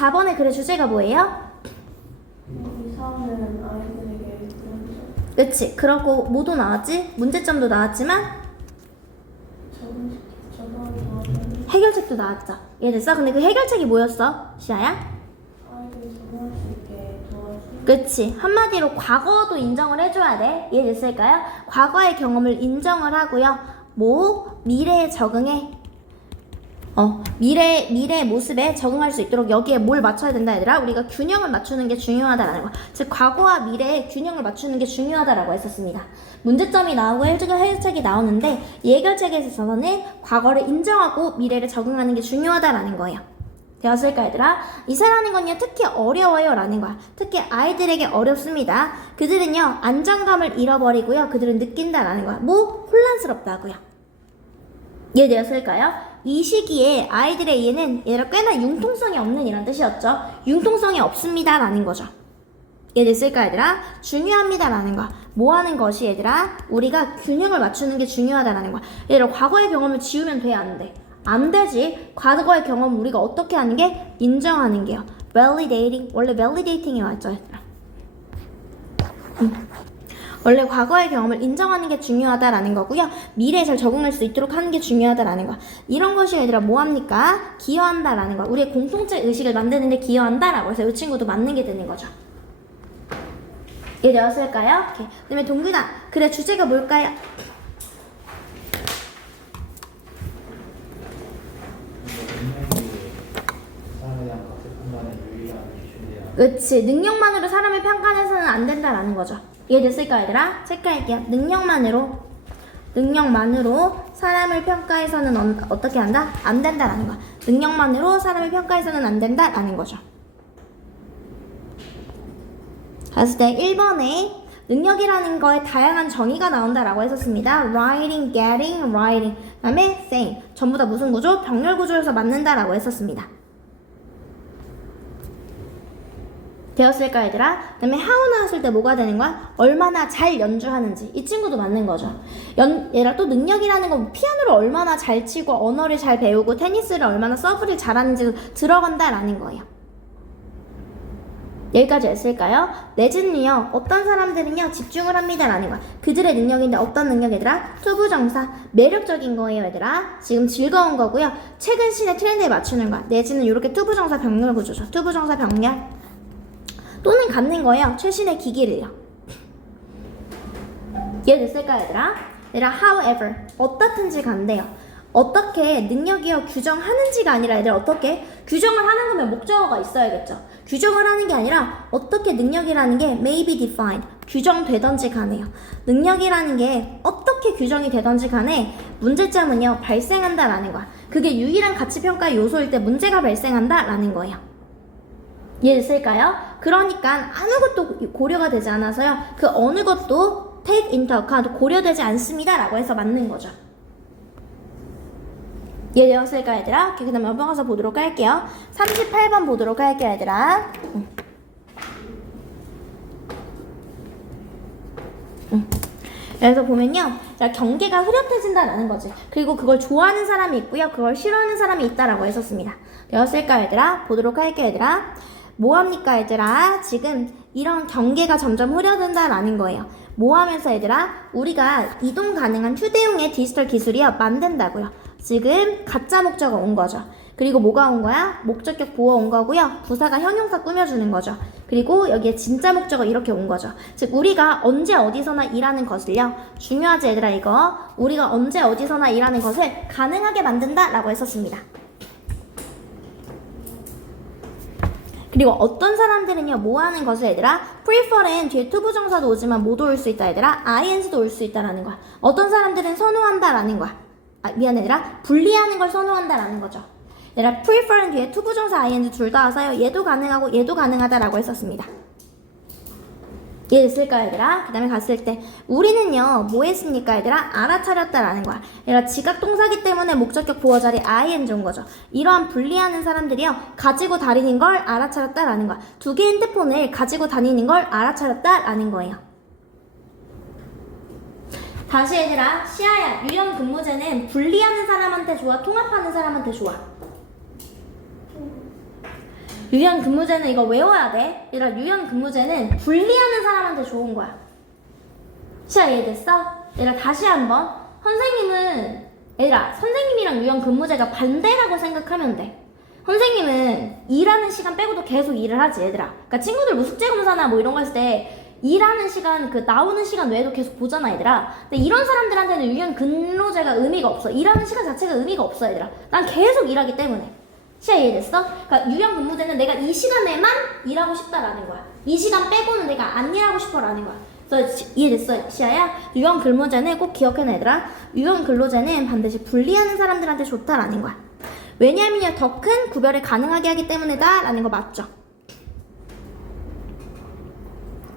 4번의 글의 주제가 뭐예요? 이사는 아이들에게 그치. 그러고 뭐도 나왔지? 문제점도 나왔지만 적응하는 해결책도 나왔죠. 이해됐어? 근데 그 해결책이 뭐였어? 시아야? 아이들이 적응할 수 있게 도와주는 그치. 한마디로 과거도 인정을 해줘야 돼. 이해됐을까요? 과거의 경험을 인정을 하고요. 미래에 적응해. 미래의 모습에 적응할 수 있도록 여기에 뭘 맞춰야 된다 얘들아? 우리가 균형을 맞추는 게 중요하다라는 거. 즉 과거와 미래의 균형을 맞추는 게 중요하다라고 했었습니다. 문제점이 나오고 해결책이 나오는데 이 해결책에 있어서는 과거를 인정하고 미래를 적응하는 게 중요하다라는 거예요. 되었을까 얘들아? 이사라는 건요 특히 어려워요 라는 거야. 특히 아이들에게 어렵습니다. 그들은요 안정감을 잃어버리고요. 그들은 느낀다라는 거야. 혼란스럽다고요. 이해되었을까요? 이 시기에 아이들의 이해는 얘들아 꽤나 융통성이 없는 이란 뜻이었죠. 융통성이 없습니다 라는 거죠. 이해됐을까 얘들아? 중요합니다 라는 거야. 뭐 하는 것이 얘들아? 우리가 균형을 맞추는 게 중요하다라는 거야. 얘들아 과거의 경험을 지우면 돼 안 돼? 안 되지. 과거의 경험을 우리가 어떻게 하는 게? 인정하는 게요. validating. 원래 validating이 맞죠 얘들아. 원래 과거의 경험을 인정하는 게 중요하다라는 거고요. 미래에 잘 적응할 수 있도록 하는 게 중요하다라는 거야. 이런 것이 얘들아 뭐합니까? 기여한다라는 거야. 우리의 공통적 의식을 만드는 데 기여한다라고 해서 이 친구도 맞는 게 되는 거죠. 이해되었을까요? 오케이. 그 다음에 동그다. 그래 주제가 뭘까요? 그치. 능력만으로 사람을 평가해서는 안 된다라는 거죠. 이해됐을까 얘들아? 체크할게요. 능력만으로 사람을 평가해서는 어떻게 한다? 안 된다라는 거야. 능력만으로 사람을 평가해서는 안 된다라는 거죠. 봤을 때 1번에 능력이라는 거에 다양한 정의가 나온다라고 했었습니다. writing, getting, writing 그 다음에 saying 전부 다 무슨 구조? 병렬 구조에서 맞는다라고 했었습니다. 되었을까 얘들아? 그 다음에 how 나왔을 때 뭐가 되는 거야? 얼마나 잘 연주하는지. 이 친구도 맞는 거죠. 얘들아 또 능력이라는 건 피아노를 얼마나 잘 치고 언어를 잘 배우고 테니스를 얼마나 서브를 잘하는지도 들어간다라는 거예요. 여기까지 했을까요? 내지는요 어떤 사람들은요 집중을 합니다라는 거야. 그들의 능력인데 어떤 능력 얘들아? 투부정사 매력적인 거예요 얘들아. 지금 즐거운 거고요. 최근 시대 트렌드에 맞추는 거야. 내지는 이렇게 투부정사 병렬 구조죠. 투부정사 병렬 또는 갖는 거예요. 최신의 기기를요. 이해됐을까 얘들아? 얘들아 however 어떻든지 간대요. 어떻게 능력이요 규정하는지가 아니라 얘들 어떻게 규정을 하는 거면 목적어가 있어야겠죠. 규정을 하는 게 아니라 어떻게 능력이라는 게 may be defined 규정되던지 간에요. 능력이라는 게 어떻게 규정이 되던지 간에 문제점은요 발생한다라는 거야. 그게 유일한 가치평가의 요소일 때 문제가 발생한다라는 거예요. 이해됐을까요? 그러니까 아무것도 고려가 되지 않아서요 그 어느 것도 take into account 고려되지 않습니다 라고 해서 맞는 거죠. 이해되었을까 얘들아? 그 다음에 넘어가서 보도록 할게요. 38번 보도록 할게요 얘들아. 그래서 보면요 경계가 흐릿해진다라는 거지. 그리고 그걸 좋아하는 사람이 있고요 그걸 싫어하는 사람이 있다라고 했었습니다. 되었을까 얘들아? 보도록 할게요 얘들아. 뭐합니까 얘들아? 지금 이런 경계가 점점 흐려진다라는 거예요. 뭐하면서 얘들아? 우리가 이동 가능한 휴대용의 디지털 기술이요 만든다고요. 지금 가짜 목적어 온 거죠. 그리고 뭐가 온 거야? 목적격 보어 온 거고요. 부사가 형용사 꾸며주는 거죠. 그리고 여기에 진짜 목적어 이렇게 온 거죠. 즉 우리가 언제 어디서나 일하는 것을요. 중요하지 얘들아 이거. 우리가 언제 어디서나 일하는 것을 가능하게 만든다 라고 했었습니다. 그리고 어떤 사람들은요 뭐 하는 것을 얘들아? prefer는 뒤에 투부정사도 오지만 못 올 수 있다 얘들아. ing도 올 수 있다라는 거야. 어떤 사람들은 선호한다라는 거야. 미안 얘들아. 분리하는 걸 선호한다라는 거죠. 얘들아 prefer는 뒤에 투부정사 ing 둘 다 와서요 얘도 가능하고 얘도 가능하다라고 했었습니다. 이해됐을까 얘들아? 그 다음에 갔을 때 우리는요 뭐 했습니까 얘들아? 알아차렸다라는 거야. 얘들아 지각동사기 때문에 목적격 보어 자리 ing 온 거죠. 이러한 분리하는 사람들이요 가지고 다니는 걸 알아차렸다라는 거야. 두 개의 핸드폰을 가지고 다니는 걸 알아차렸다라는 거예요. 다시 얘들아 시아야 유형 근무제는 분리하는 사람한테 좋아 통합하는 사람한테 좋아? 유형근무제는 이거 외워야 돼. 얘들아, 유형근무제는 분리하는 사람한테 좋은 거야. 시야 이해됐어? 얘들아, 다시 한번. 선생님이랑 유형근무제가 반대라고 생각하면 돼. 선생님은 일하는 시간 빼고도 계속 일을 하지, 얘들아. 그러니까 친구들 뭐 숙제검사나 뭐 이런 거 했을 때 일하는 시간, 그 나오는 시간 외에도 계속 보잖아, 얘들아. 근데 이런 사람들한테는 유형근로제가 의미가 없어. 일하는 시간 자체가 의미가 없어, 얘들아. 난 계속 일하기 때문에. 시야 이해됐어? 그러니까 유형근무제는 내가 이 시간에만 일하고 싶다라는 거야. 이 시간 빼고는 내가 안 일하고 싶어라는 거야. 그래서 이해됐어, 시야야? 유형근로제는 꼭 기억해놔, 얘들아. 유형근로제는 반드시 분리하는 사람들한테 좋다라는 거야. 왜냐하면 더 큰 구별을 가능하게 하기 때문이다 라는 거 맞죠?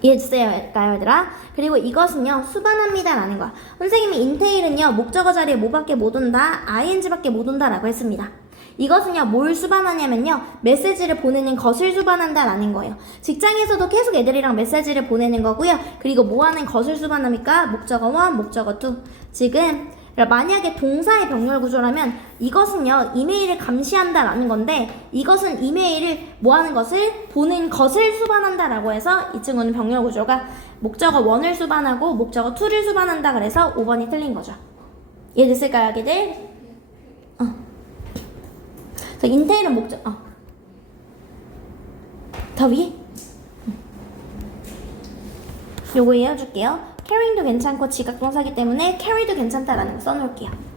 이해됐어요, 얘들아? 그리고 이것은요, 수반합니다 라는 거야. 선생님이 인테일은요, 목적어 자리에 뭐밖에 못 온다, ing밖에 못 온다 라고 했습니다. 이것은요, 뭘 수반하냐면요, 메시지를 보내는 것을 수반한다 라는 거예요. 직장에서도 계속 애들이랑 메시지를 보내는 거고요. 그리고 뭐 하는 것을 수반합니까? 목적어 1, 목적어 2. 지금 만약에 동사의 병렬 구조라면 이것은요, 이메일을 감시한다 라는 건데, 이것은 이메일을 뭐 하는 것을 보는 것을 수반한다 라고 해서 이 친구는 병렬 구조가 목적어 1을 수반하고 목적어 2를 수반한다, 그래서 5번이 틀린 거죠. 이해됐을까요, 아기들? 그래서 인테일은 더 위에? 요거 이해해줄게요. carrying도 괜찮고 지각동사기 때문에 carry도 괜찮다라는 거 써놓을게요.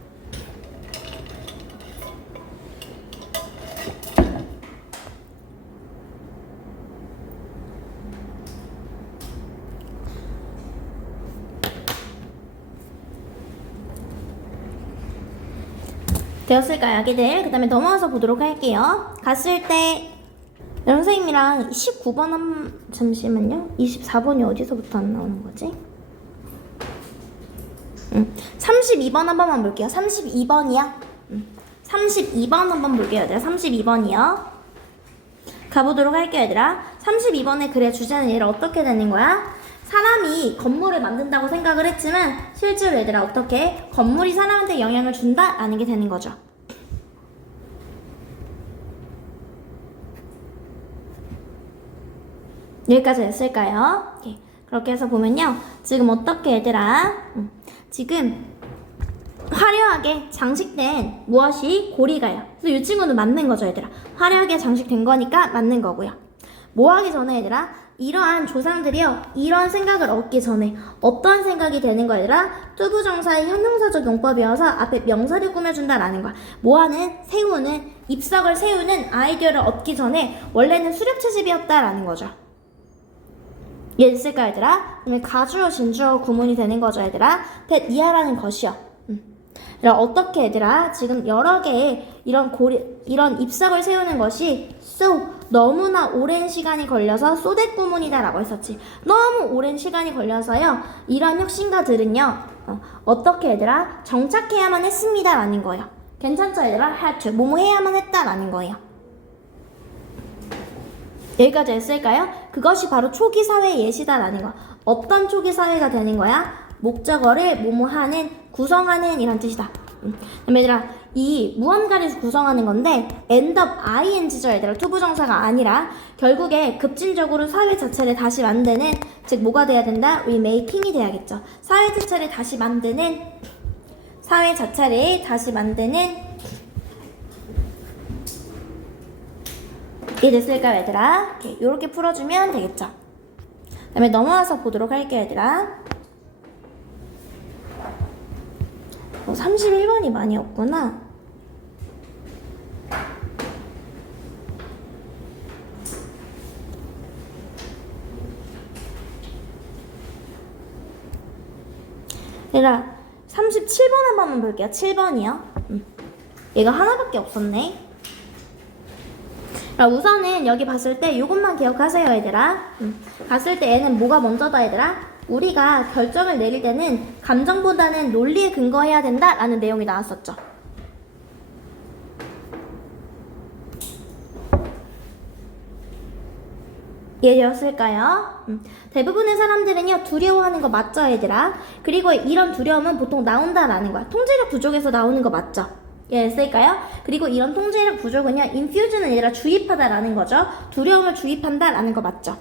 되었을까요, 아기들? 그 다음에 넘어가서 보도록 할게요. 갔을 때 선생님이랑 19번 잠시만요. 24번이 어디서부터 안 나오는 거지? 32번 한 번만 볼게요. 32번이요. 32번 한번 볼게요, 얘들아. 32번이요. 가보도록 할게요, 얘들아. 32번의 글의 주제는 얘를 어떻게 되는 거야? 사람이 건물을 만든다고 생각을 했지만 실제로 얘들아 어떻게? 건물이 사람한테 영향을 준다라는 게 되는 거죠. 여기까지 됐을까요? 오케이. 그렇게 해서 보면요, 지금 어떻게 얘들아, 지금 화려하게 장식된 무엇이 고리가요. 그래서 이 친구는 맞는 거죠, 얘들아. 화려하게 장식된 거니까 맞는 거고요. 뭐 하기 전에 얘들아, 이러한 조상들이요, 이런 생각을 얻기 전에 어떤 생각이 되는 거야, 얘들아? 투부정사의 형용사적 용법이어서 앞에 명사를 꾸며준다라는 거야. 뭐하는? 세우는, 입석을 세우는 아이디어를 얻기 전에 원래는 수렵채집이었다라는 거죠. 이해됐을까, 얘들아? 그러면 가주어, 진주어 구문이 되는 거죠, 얘들아. that 이하라는 것이요. 어떻게 얘들아, 지금 여러 개의 이런 입석을 세우는 것이 so 너무나 오랜 시간이 걸려서 so that 구문이다 라고 했었지. 너무 오랜 시간이 걸려서요, 이런 혁신가들은요, 어떻게 얘들아, 정착해야만 했습니다 라는 거예요. 괜찮죠, 얘들아? had to, 뭐뭐 해야만 했다 라는 거예요. 여기까지 했을까요? 그것이 바로 초기 사회의 예시다라는 거. 어떤 초기 사회가 되는 거야? 목적어를 뭐뭐 하는, 구성하는 이란 뜻이다. 그럼 얘들아, 이 무언가를 구성하는 건데 end up ing죠, 얘들아. 투부정사가 아니라 결국에 급진적으로 사회 자체를 다시 만드는, 즉 뭐가 돼야 된다? remaking이 돼야겠죠. 사회 자체를 다시 만드는 이해됐을까요, 얘들아? 이렇게 풀어주면 되겠죠. 그 다음에 넘어와서 보도록 할게요, 얘들아. 31번이 많이 없구나. 얘들아, 37번 한 번만 볼게요. 7번이요. 얘가 하나밖에 없었네. 우선은 여기 봤을 때 이것만 기억하세요, 얘들아. 봤을 때 얘는 뭐가 먼저다, 얘들아? 우리가 결정을 내릴 때는 감정보다는 논리에 근거해야 된다라는 내용이 나왔었죠. 이해되었을까요? 대부분의 사람들은요, 두려워하는 거 맞죠, 얘들아? 그리고 이런 두려움은 보통 나온다라는 거야. 통제력 부족에서 나오는 거 맞죠? 이해됐을까요? 그리고 이런 통제력 부족은요, infuse는 얘들아 주입하다라는 거죠. 두려움을 주입한다라는 거 맞죠?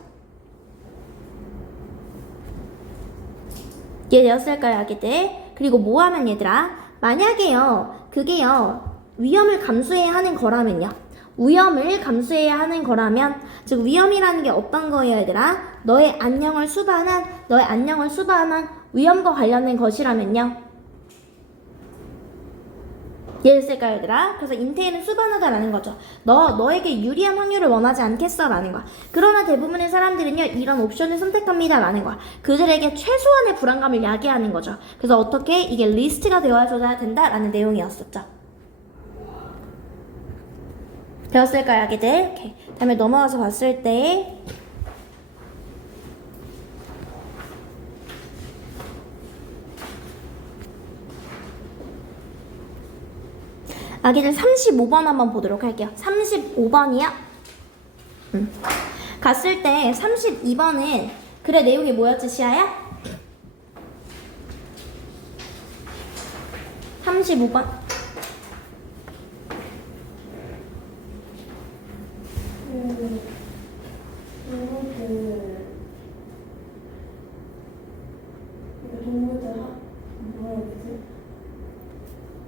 이해되었을까요, 아기들? 그리고 뭐 하면 얘들아? 만약에요, 그게요, 위험을 감수해야 하는 거라면요. 위험을 감수해야 하는 거라면, 즉 위험이라는 게 어떤 거예요, 얘들아? 너의 안녕을 수반한 위험과 관련된 것이라면요. 이해됐을까요, 얘들아? 그래서 인테일은 수반하다라는 거죠. 너에게 유리한 확률을 원하지 않겠어 라는 거야. 그러나 대부분의 사람들은요, 이런 옵션을 선택합니다 라는 거야. 그들에게 최소한의 불안감을 야기하는 거죠. 그래서 어떻게 이게 리스트가 되어줘야 된다라는 내용이었었죠. 되었을까요, 아기들? 오케이. 다음에 넘어가서 봤을 때 아기들 35번 한번 보도록 할게요. 35번이요. 갔을 때 32번은 그래 내용이 뭐였지, 시아야? 35번. 동물들 뭐라 그러지?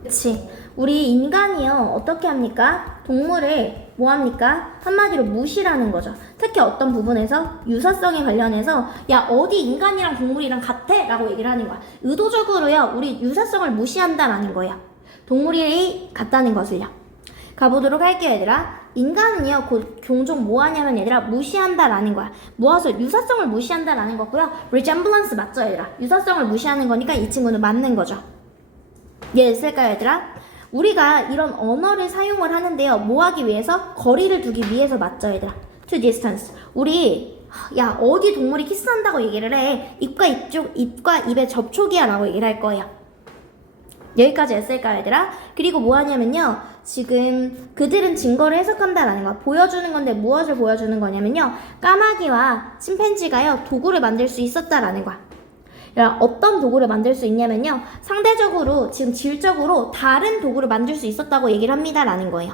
그치. 우리 인간이요, 어떻게 합니까? 동물을 뭐 합니까? 한마디로 무시라는 거죠. 특히 어떤 부분에서 유사성에 관련해서 야, 어디 인간이랑 동물이랑 같아? 라고 얘기를 하는 거야. 의도적으로요, 우리 유사성을 무시한다라는 거예요. 동물이 같다는 것을요. 가보도록 할게요, 얘들아. 인간은요, 종종 뭐 하냐면 얘들아, 무시한다라는 거야. 모아서 유사성을 무시한다라는 거고요. resemblance 맞죠, 얘들아? 유사성을 무시하는 거니까 이 친구는 맞는 거죠. 이해됐을까요, 얘들아? 우리가 이런 언어를 사용을 하는데요, 뭐 하기 위해서? 거리를 두기 위해서 맞죠, 얘들아? to distance. 우리 야, 어디 동물이 키스한다고 얘기를 해? 입과 입의 접촉이야 라고 얘기를 할 거예요. 여기까지 했을까요, 얘들아? 그리고 뭐 하냐면요, 지금 그들은 증거를 해석한다라는 거야. 보여주는 건데 무엇을 보여주는 거냐면요, 까마귀와 침팬지가요, 도구를 만들 수 있었다라는 거야. 어떤 도구를 만들 수 있냐면요, 상대적으로 지금 질적으로 다른 도구를 만들 수 있었다고 얘기를 합니다라는 거예요.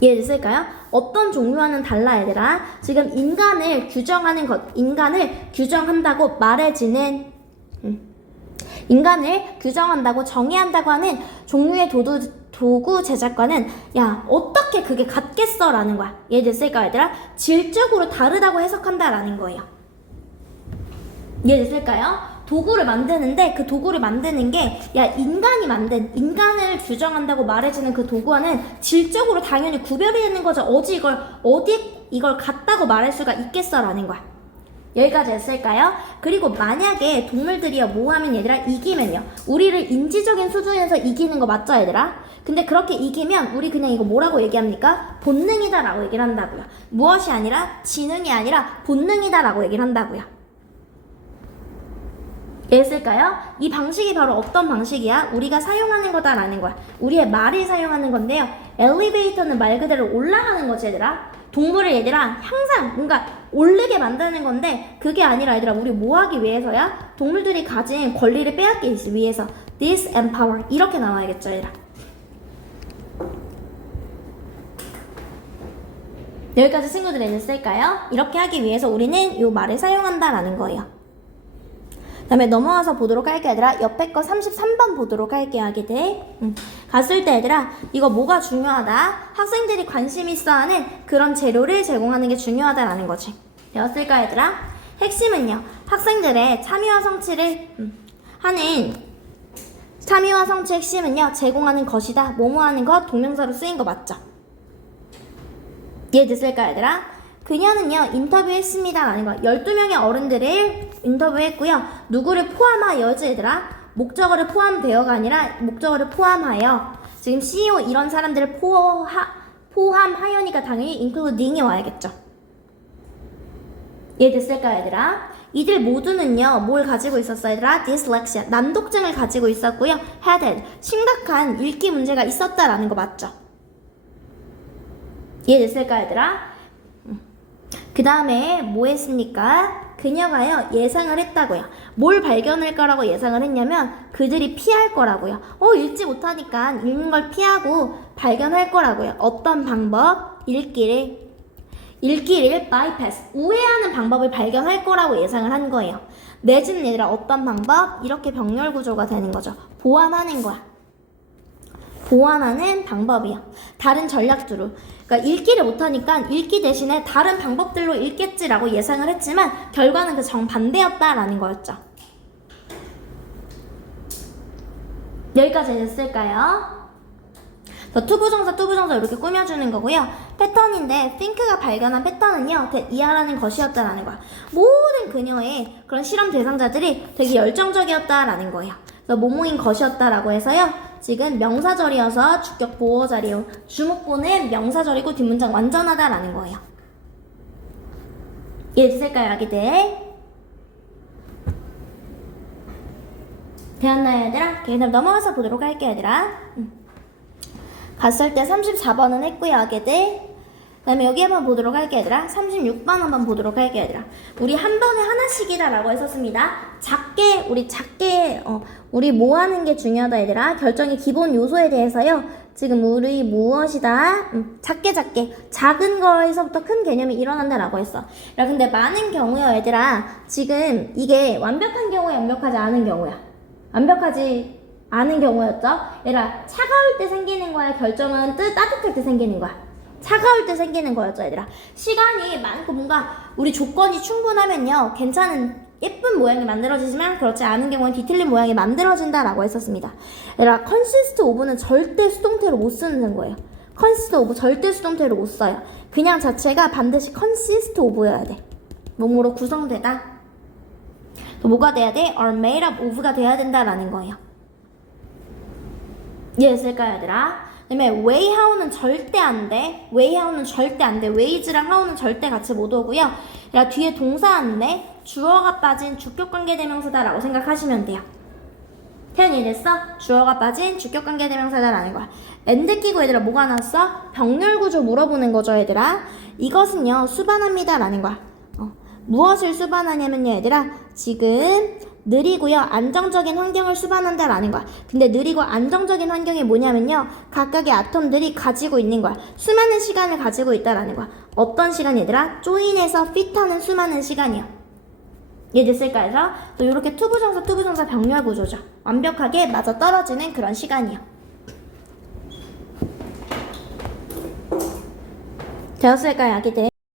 이해됐을까요? 어떤 종류와는 달라, 얘들아. 지금 인간을 규정한다고 말해지는 인간을 규정한다고 정의한다고 하는 종류의 도구 제작과는 야, 어떻게 그게 같겠어 라는 거야. 이해됐을까요, 얘들아? 질적으로 다르다고 해석한다라는 거예요. 이해됐을까요? 도구를 만드는데 그 도구를 만드는 게 야, 인간을 규정한다고 말해지는 그 도구와는 질적으로 당연히 구별이 되는 거죠. 어디 이걸 같다고 말할 수가 있겠어 라는 거야. 여기까지 했을까요? 그리고 만약에 동물들이요, 뭐 하면 얘들아, 이기면요, 우리를 인지적인 수준에서 이기는 거 맞죠, 얘들아? 근데 그렇게 이기면 우리 그냥 이거 뭐라고 얘기합니까? 본능이다 라고 얘기를 한다고요. 무엇이 아니라 지능이 아니라 본능이다 라고 얘기를 한다고요. 이해했을까요? 이 방식이 바로 어떤 방식이야? 우리가 사용하는 거다라는 거야. 우리의 말을 사용하는 건데요, 엘리베이터는 말 그대로 올라가는 거지, 얘들아. 동물을 얘들아 항상 뭔가 오르게 만드는 건데, 그게 아니라 얘들아, 우리 뭐 하기 위해서야? 동물들이 가진 권리를 빼앗기 위해서. disempower 이렇게 나와야겠죠, 얘들아. 여기까지 친구들 이해했을까요? 이렇게 하기 위해서 우리는 이 말을 사용한다라는 거예요. 다음에 넘어와서 보도록 할게요, 얘들아. 옆에 거 33번 보도록 할게요, 아기들. 갔을 때 얘들아, 이거 뭐가 중요하다? 학생들이 관심 있어 하는 그런 재료를 제공하는 게 중요하다라는 거지. 되었을까, 얘들아? 핵심은요, 학생들의 참여와 성취를 참여와 성취 핵심은요, 제공하는 것이다. 뭐뭐 하는 것, 동명사로 쓰인 거 맞죠? 이해됐을까, 얘들아? 그녀는요, 인터뷰했습니다 라는 거야. 12명의 어른들을 인터뷰했고요. 누구를 포함하여지, 얘들아? 목적어를 포함되어가 아니라 목적어를 포함하여. 지금 CEO 이런 사람들을 포함하여니까 당연히 including이 와야겠죠. 이해됐을까, 얘들아? 이들 모두는요, 뭘 가지고 있었어요, 얘들아? dyslexia, 난독증을 가지고 있었고요. had, 심각한 읽기 문제가 있었다라는 거 맞죠? 이해됐을까, 얘들아? 그 다음에 뭐 했습니까? 그녀가요 예상을 했다고요. 뭘 발견할 거라고 예상을 했냐면 그들이 피할 거라고요. 읽지 못하니까 읽는 걸 피하고 발견할 거라고요. 어떤 방법? 읽기를 bypass, 우회하는 방법을 발견할 거라고 예상을 한 거예요. 내지는 얘들아 어떤 방법? 이렇게 병렬 구조가 되는 거죠. 보완하는 거야. 보완하는 방법이요. 다른 전략들로. 그러니까 읽기를 못하니까 읽기 대신에 다른 방법들로 읽겠지라고 예상을 했지만 결과는 그 정반대였다라는 거였죠. 여기까지 됐을까요? 투부정사 이렇게 꾸며주는 거고요. 패턴인데 think가 발견한 패턴은요 이하라는 것이었다라는 거야. 모든 그녀의 그런 실험 대상자들이 되게 열정적이었다라는 거예요. 그래서 모모인 것이었다라고 해서요. 지금 명사절이어서 주격 보어자리요. 주목보는 명사절이고 뒷문장 완전하다라는 거예요. 이해되실까요, 아기들? 되었나요, 얘들아? 그럼 넘어가서 보도록 할게요, 얘들아. 갔을 때 34번은 했고요, 아기들. 그 다음에 여기 한번 보도록 할게요, 얘들아. 36번 한번 보도록 할게요, 얘들아. 우리 한 번에 하나씩이다라고 했었습니다. 우리 뭐 하는 게 중요하다, 얘들아. 결정의 기본 요소에 대해서요. 지금 우리 무엇이다? 작게. 작은 거에서부터 큰 개념이 일어난다라고 했어. 야, 근데 많은 경우요, 얘들아. 지금 이게 완벽한 경우야, 완벽하지 않은 경우야. 완벽하지 않은 경우였죠? 얘들아, 차가울 때 생기는 거야, 결정은 따뜻할 때 생기는 거야. 차가울 때 생기는 거였죠, 얘들아. 시간이 많고 뭔가 우리 조건이 충분하면요 괜찮은 예쁜 모양이 만들어지지만 그렇지 않은 경우는 뒤틀린 모양이 만들어진다라고 했었습니다. 얘들아, consist of는 절대 수동태로 못 쓰는 거예요. consist of 절대 수동태로 못 써요. 그냥 자체가 반드시 consist of여야 돼. 몸으로 구성되다. 또 뭐가 돼야 돼? are made up of가 돼야 된다라는 거예요. 이해했을까요, 얘들아? 그 다음에 way how는 절대 안 돼. ways랑 how는 절대 같이 못 오고요. 야, 뒤에 동사인데 주어가 빠진 주격관계대명사다라고 생각하시면 돼요. 태연이 이랬어? 주어가 빠진 주격관계대명사다라는 거야. and 끼고 얘들아 뭐가 나왔어? 병렬구조 물어보는 거죠, 얘들아. 이것은요 수반합니다라는 거야. 무엇을 수반하냐면요, 얘들아. 지금 느리고요 안정적인 환경을 수반한다라는 거야. 근데 느리고 안정적인 환경이 뭐냐면요 각각의 아톰들이 가지고 있는 거야. 수많은 시간을 가지고 있다라는 거야. 어떤 시간, 얘들아? 조인해서 핏하는 수많은 시간이요. 이해됐을까요? 또 이렇게 투부정사 병렬 구조죠. 완벽하게 맞아떨어지는 그런 시간이요. 되었을까요, 아기들?